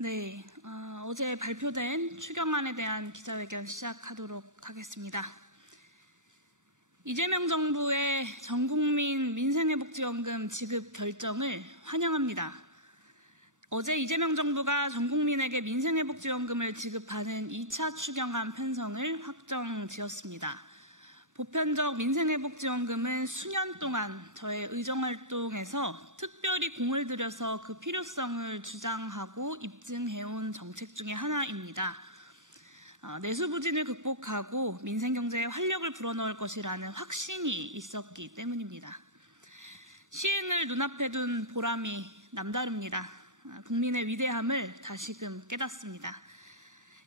네, 어제 발표된 추경안에 대한 기자회견 시작하도록 하겠습니다. 이재명 정부의 전국민 민생회복지원금 지급 결정을 환영합니다. 어제 이재명 정부가 전국민에게 민생회복지원금을 지급하는 2차 추경안 편성을 확정지었습니다. 보편적 민생회복지원금은 수년 동안 저의 의정활동에서 특별히 공을 들여서 그 필요성을 주장하고 입증해온 정책 중에 하나입니다. 내수부진을 극복하고 민생경제에 활력을 불어넣을 것이라는 확신이 있었기 때문입니다. 시행을 눈앞에 둔 보람이 남다릅니다. 국민의 위대함을 다시금 깨닫습니다.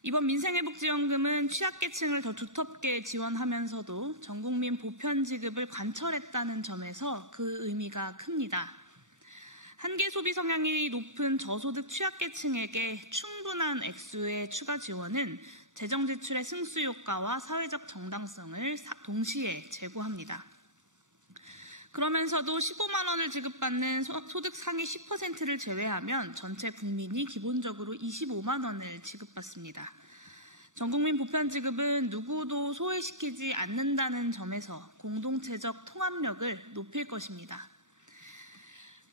이번 민생회복지원금은 취약계층을 더 두텁게 지원하면서도 전국민 보편 지급을 관철했다는 점에서 그 의미가 큽니다. 한계 소비 성향이 높은 저소득 취약계층에게 충분한 액수의 추가 지원은 재정 지출의 승수 효과와 사회적 정당성을 동시에 제고합니다. 그러면서도 15만 원을 지급받는 소득 상위 10%를 제외하면 전체 국민이 기본적으로 25만 원을 지급받습니다. 전국민 보편 지급은 누구도 소외시키지 않는다는 점에서 공동체적 통합력을 높일 것입니다.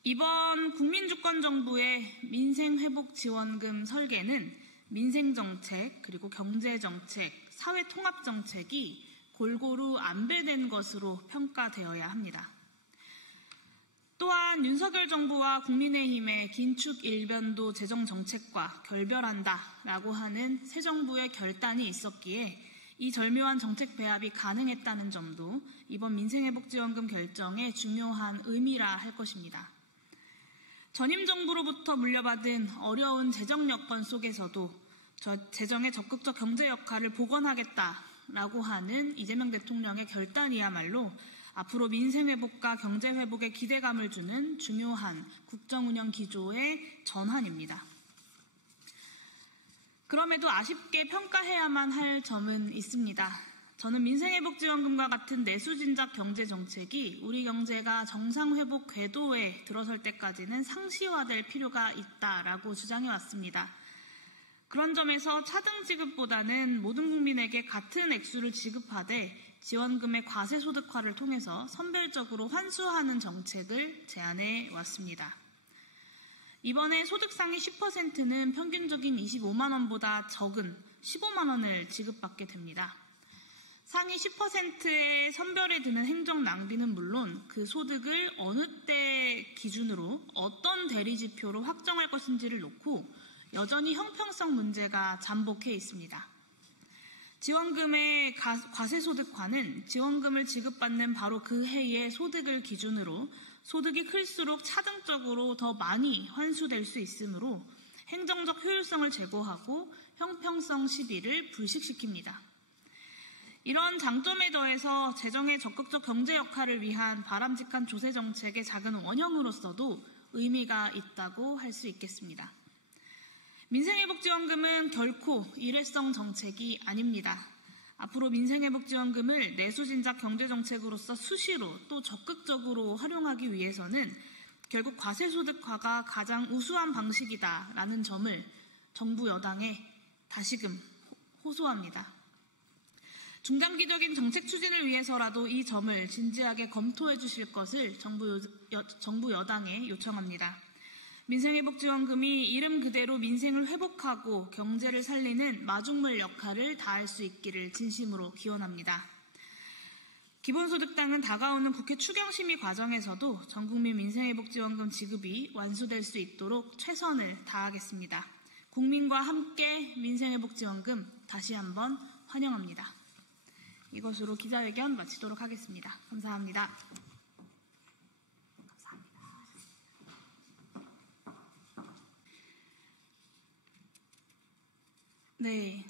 이번 국민주권정부의 민생회복지원금 설계는 민생정책, 그리고 경제정책, 사회통합정책이 골고루 안배된 것으로 평가되어야 합니다. 또한 윤석열 정부와 국민의힘의 긴축 일변도 재정정책과 결별한다라고 하는 새 정부의 결단이 있었기에 이 절묘한 정책 배합이 가능했다는 점도 이번 민생회복지원금 결정의 중요한 의미라 할 것입니다. 전임 정부로부터 물려받은 어려운 재정 여건 속에서도 재정의 적극적 경제 역할을 복원하겠다라고 하는 이재명 대통령의 결단이야말로 앞으로 민생회복과 경제회복에 기대감을 주는 중요한 국정운영 기조의 전환입니다. 그럼에도 아쉽게 평가해야만 할 점은 있습니다. 저는 민생회복지원금과 같은 내수진작 경제정책이 우리 경제가 정상회복 궤도에 들어설 때까지는 상시화될 필요가 있다라고 주장해왔습니다. 그런 점에서 차등 지급보다는 모든 국민에게 같은 액수를 지급하되 지원금의 과세소득화를 통해서 선별적으로 환수하는 정책을 제안해 왔습니다. 이번에 소득 상위 10%는 평균적인 25만 원보다 적은 15만 원을 지급받게 됩니다. 상위 10%의 선별에 드는 행정 낭비는 물론 그 소득을 어느 때 기준으로 어떤 대리지표로 확정할 것인지를 놓고 여전히 형평성 문제가 잠복해 있습니다. 지원금의 과세소득화는 지원금을 지급받는 바로 그 해의 소득을 기준으로 소득이 클수록 차등적으로 더 많이 환수될 수 있으므로 행정적 효율성을 제고하고 형평성 시비를 불식시킵니다. 이런 장점에 더해서 재정의 적극적 경제 역할을 위한 바람직한 조세 정책의 작은 원형으로서도 의미가 있다고 할 수 있겠습니다. 민생회복지원금은 결코 일회성 정책이 아닙니다. 앞으로 민생회복지원금을 내수진작 경제정책으로서 수시로 또 적극적으로 활용하기 위해서는 결국 과세소득화가 가장 우수한 방식이다라는 점을 정부 여당에 다시금 호소합니다. 중장기적인 정책 추진을 위해서라도 이 점을 진지하게 검토해 주실 것을 정부 여당에 요청합니다. 민생회복지원금이 이름 그대로 민생을 회복하고 경제를 살리는 마중물 역할을 다할 수 있기를 진심으로 기원합니다. 기본소득당은 다가오는 국회 추경심의 과정에서도 전국민 민생회복지원금 지급이 완수될 수 있도록 최선을 다하겠습니다. 국민과 함께 민생회복지원금 다시 한번 환영합니다. 이것으로 기자회견 마치도록 하겠습니다. 감사합니다. 네,